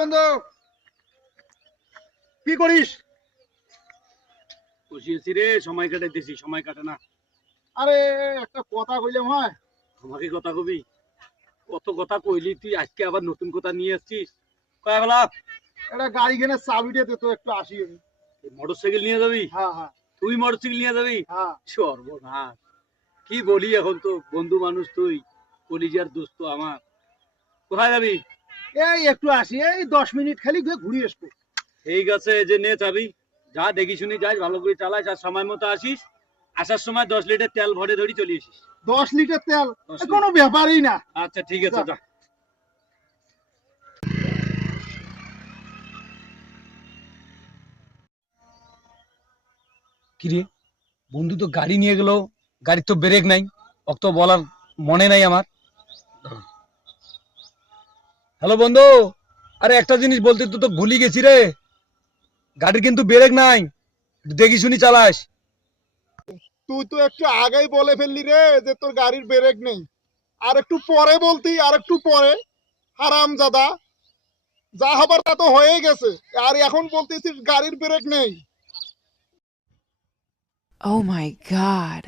বন্ধু কি করিস? বসিয়েছি রে, সময় কাটাইতেছি। সময় কাটে না। আরে একটা কথা কইলাম হয়। আমাকে কথা কবি? কত কথা কইলি তুই, আজকে আবার নতুন কথা নিয়ে আসছিস। কয়া বলা? একটা গাড়ি কেনার চাবিটা দে তো, একটু আসি আমি। মোটর সাইকেল নিয়ে যাবি? হ্যাঁ হ্যাঁ তুই মোটর সাইকেল নিয়ে যাবি? হ্যাঁ। সর্বনাশ! কি বলি এখন, তো বন্ধু মানুষ তুই, কলিজার দোস্ত আমার। কোথায় যাবি? এই একটু আসি, এই 10 মিনিট খালি গিয়ে ঘুরে আসবো। ঠিক আছে, যে নে চাবি। যা, দেখি শুনি যাস, ভালো করে চালাইস, আর সময় মতো আসিস। আসার সময় 10 লিটার তেল ভরে ধরি চলে আসিস। 10 লিটার তেল 10 কোনো লিটার। ব্যাপারই না। আচ্ছা ঠিক আছে, যা। কিরে, বন্ধু তো গাড়ি নিয়ে গেল, গাড়ির তো ব্রেক নাই। অত বলার মনে নাই আমার। হ্যালো বন্ধু, আরে একটা জিনিস বলতে তো তো ভুলি গেছি রে। গাড়ির কিন্তু ব্রেক নাই, দেখি শুনি চালাস। তুই তো একটু আগেই বলে ফেললি রে যে তোর গাড়ির ব্রেক নেই। আর একটু পরে বলতি, আর একটু পরে। হারামজাদা, যা হবার তা তো হয়েই গেছে। আর এখন বলতেছিস গাড়ির ব্রেক নেই। Oh my God.